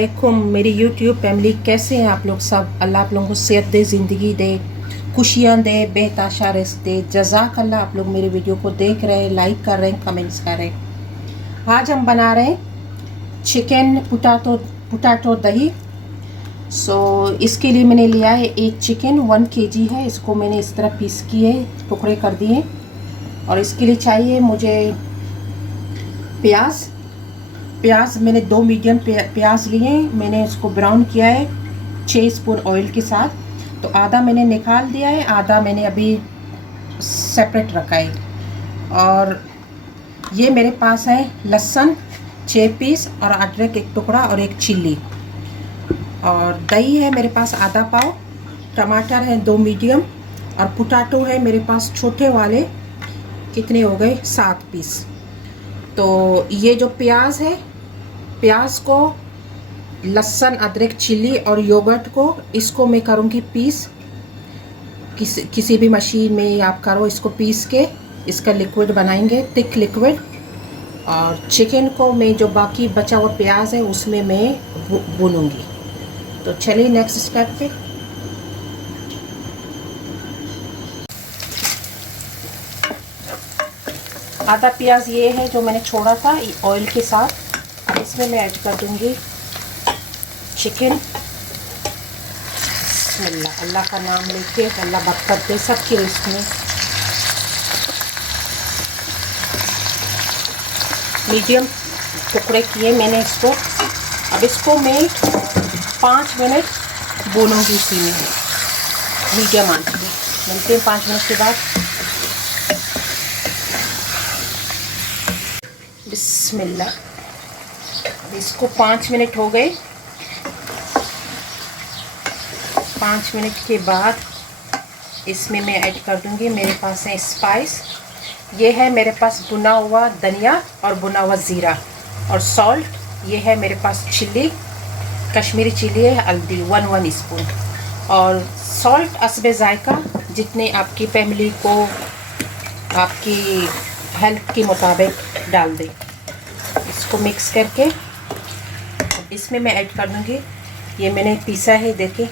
वालेकुम मेरी YouTube family, कैसे हैं आप लोग सब। अल्लाह आप लोगों को सेहत दे, ज़िंदगी दे, खुशियाँ दे, बेताशा रिज़्क़ दे। जज़ाकल्लाह। आप लोग मेरे वीडियो को देख रहे हैं, लाइक कर रहे हैं, कमेंट्स कर रहे हैं। आज हम बना रहे हैं चिकन पोटैटो दही। इसके लिए मैंने लिया है एक चिकन 1 kg है। इसको मैंने इस तरह पीस किए, टुकड़े कर दिए। और इसके लिए चाहिए मुझे प्याज मैंने 2 मीडियम प्याज लिए। मैंने उसको ब्राउन किया है 6 स्पून ऑयल के साथ। तो आधा मैंने निकाल दिया है, आधा मैंने अभी सेपरेट रखा है। और ये मेरे पास है लहसुन 6 पीस और अदरक 1 टुकड़ा और 1 चिल्ली। और दही है मेरे पास आधा पाव, टमाटर है 2 मीडियम, और पोटैटो है मेरे पास छोटे वाले, कितने हो गए 7 पीस। तो ये जो प्याज है, प्याज को, लहसुन, अदरक, चिल्ली और योगर्ट को, इसको मैं करूँगी पीस। किसी भी मशीन में आप करो, इसको पीस के इसका लिक्विड बनाएंगे, थिक लिक्विड। और चिकन को मैं जो बाकी बचा हुआ प्याज है उसमें मैं भूनूंगी। तो चलिए नेक्स्ट स्टेप पे। आधा प्याज ये है जो मैंने छोड़ा था ऑयल के साथ। अब इसमें मैं ऐड कर दूंगी चिकन। बिस्मिल्लाह, अल्लाह का नाम लेके, अल्लाह बरकत दे सबकी रिस्क में। मीडियम टुकड़े किए मैंने इसको। अब इसको मैं 5 मिनट भूनूंगी इसी में, मीडियम आंच पे। मिलते हैं 5 मिनट के बाद। बिस्मिल्लाह, इसको 5 मिनट हो गए। 5 मिनट के बाद इसमें मैं ऐड कर दूंगी, मेरे पास है स्पाइस। ये है मेरे पास भुना हुआ धनिया और भुना हुआ ज़ीरा, और सॉल्ट। ये है मेरे पास चिल्ली, कश्मीरी चिल्ली है, हल्दी 1 स्पून। और सॉल्ट हस्बे जायका, जितने आपकी फैमिली को, आपकी हेल्थ के मुताबिक डाल दें। इसको मिक्स करके इसमें मैं ऐड कर दूंगी, ये मैंने पीसा है, देखिए,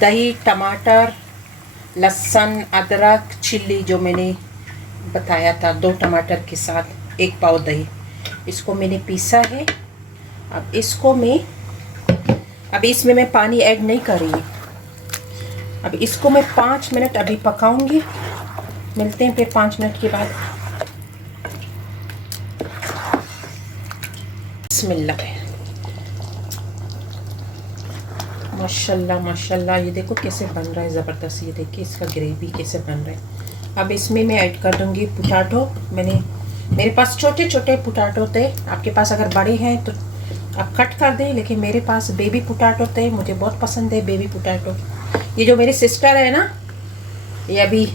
दही, टमाटर, लहसुन, अदरक, चिल्ली जो मैंने बताया था, 2 टमाटर के साथ 1 पाव दही, इसको मैंने पीसा है। अब इसको मैं, अब इसमें मैं पानी ऐड नहीं कर रही। अब इसको मैं 5 मिनट अभी पकाऊंगी। मिलते हैं फिर 5 मिनट के बाद। बिस्मिल्लाह, माशाल्लाह माशाल्लाह, ये देखो कैसे बन रहा है ज़बरदस्त। ये देखिए इसका ग्रेवी कैसे बन रहा है। अब इसमें मैं ऐड कर दूंगी पोटैटो। मेरे पास छोटे छोटे पोटैटो थे, आपके पास अगर बड़े हैं तो आप कट कर दें, लेकिन मेरे पास बेबी पोटैटो थे, मुझे बहुत पसंद है बेबी पोटैटो। ये जो मेरी सिस्टर है ना, ये अभी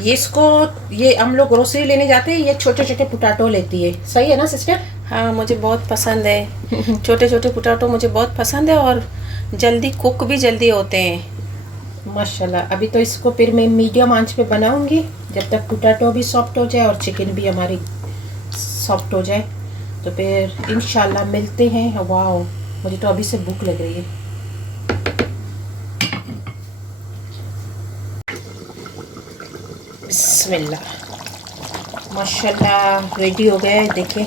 ये हम लोग ग्रोसरी लेने जाते हैं, ये छोटे छोटे पोटैटो लेती है। सही है ना सिस्टर? हाँ, मुझे बहुत पसंद है। छोटे छोटे पोटैटो मुझे बहुत पसंद है, और जल्दी कुक भी जल्दी होते हैं माशाल्लाह। अभी तो इसको फिर मैं मीडियम आंच पे बनाऊंगी, जब तक पोटैटो भी सॉफ्ट हो जाए और चिकन भी हमारी सॉफ्ट हो जाए। तो फिर इंशाल्लाह मिलते हैं। वाह, मुझे तो अभी से भूख लग रही है। बिस्मिल्लाह, माशाल्लाह रेडी हो गया है। देखिए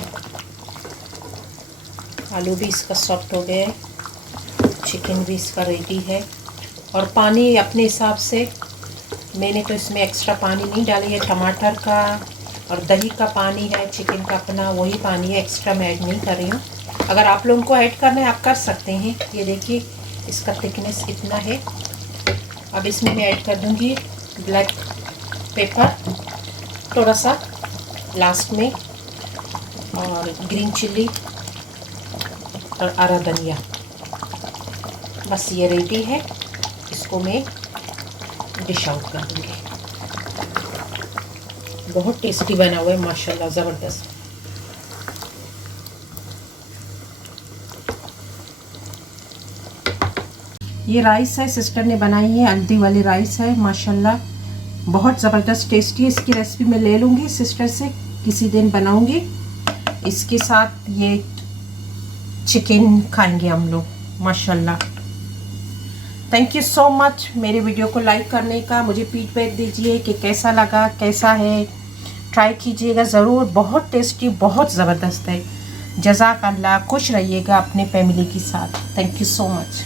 आलू भी इसका सॉफ्ट हो गया है, चिकन भी इसका रेडी है। और पानी अपने हिसाब से, मैंने तो इसमें एक्स्ट्रा पानी नहीं डाली है। टमाटर का और दही का पानी है, चिकन का अपना वही पानी है, एक्स्ट्रा मैं ऐड नहीं कर रही हूँ। अगर आप लोगों को ऐड करना है आप कर सकते हैं। ये देखिए इसका थिकनेस इतना है। अब इसमें मैं ऐड कर दूँगी ब्लैक पेपर थोड़ा सा लास्ट में, और ग्रीन चिल्ली और हरा धनिया। बस ये रेडी है, इसको मैं डिश आउट कर दूँगी। बहुत टेस्टी बना हुआ है माशाल्लाह, ज़बरदस्त। ये राइस है, सिस्टर ने बनाई है, हल्दी वाली राइस है माशाल्लाह, बहुत ज़बरदस्त टेस्टी है। इसकी रेसिपी मैं ले लूँगी सिस्टर से, किसी दिन बनाऊँगी। इसके साथ ये चिकन खाएंगे हम लोग माशाल्लाह। थैंक यू सो मच मेरे वीडियो को लाइक करने का। मुझे फीडबैक दीजिए कि कैसा लगा, कैसा है। ट्राई कीजिएगा ज़रूर, बहुत टेस्टी, बहुत ज़बरदस्त है। जज़ाकल्लाह, खुश रहिएगा अपने फैमिली के साथ। Thank you so much.